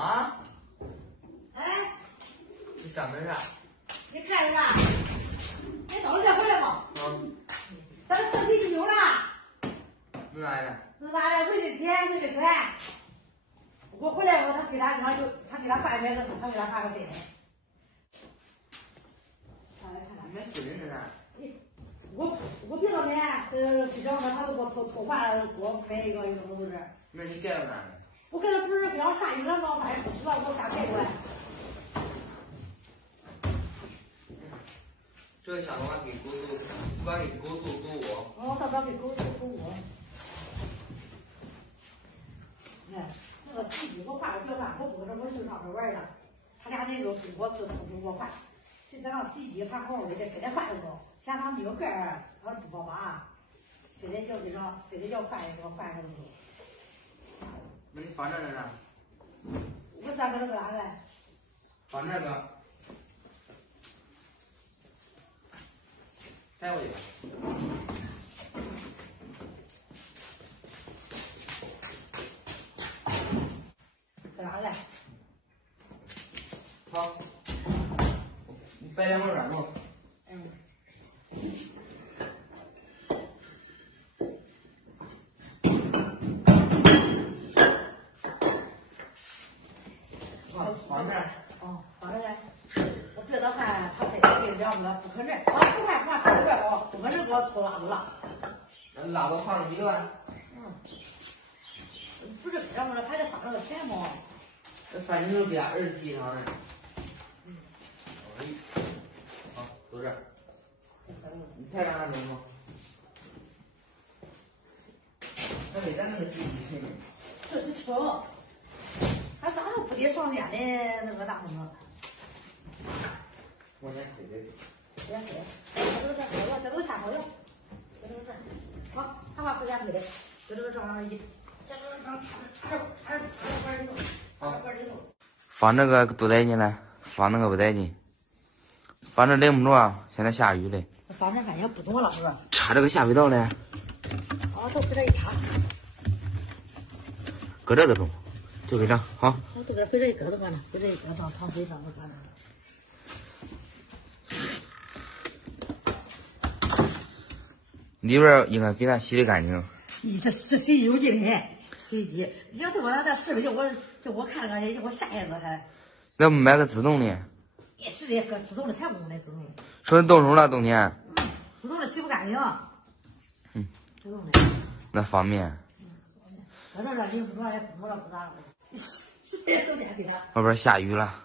妈。哎，你想的啥？你看着吧，你早点回来嘛。咱们等洗衣牛了。弄哪来？弄哪来？回的钱，回的款。我回来后，他给他换个他给他换个新的。上来看看。买新的呢？我别到年，去找他都给我偷换了，给我买一个有什么回事？那你盖到哪了？我给他不是光下雨了吗？反正不知道我咋盖过来。这个箱子我给狗做，我给狗做狗窝。哦，到时候给狗做狗窝。你看那个洗衣机我换了别换，我不搁这我就上这玩了。他俩那个我自偷给我换。其实咱让洗衣机它好好的，非得换一个，嫌它没有盖儿，它不好拔，非得叫这张，非得叫换一个换一个。那你放这个呢？我三个都搁哪个？放这个。塞回去。搁哪个？好。你摆两会儿软不？放这儿。哦，放这儿。我觉得看他非得给两个，不可能。啊，不看，说的怪好，不可能给我偷拉走了。拉到房里了。不是这么着，还得花这个钱吗？那反正都给他27趟呢。好，都这儿。你拍两分钟吗？那比咱那个洗衣机轻。这是轻，他咋都不得上天的那个大风了。往前推推。别推，这都下好了，这都是。好，他把回家推的，这都装上一，这都装好。放这个多带劲嘞，放那个不带劲。放这领不着，现在下雨嘞。放这看也不多了，是吧？插这个下水道嘞。哦，都搁这一插。搁这都中，就搁这，好。我都搁这一搁都完了，搁这一搁到糖水上都完了。里边应该比咱洗的干净。这洗衣机有劲的，洗衣机。你要这么咱视频，我看了个，我下一个还。咱们买个自动的。也是的，搁自动的才不用那自动的。说动手了，冬天。自动的洗不干净。自动的。那方便。反正这淋不着也不着不咋的，谁都别给他。外边下雨了。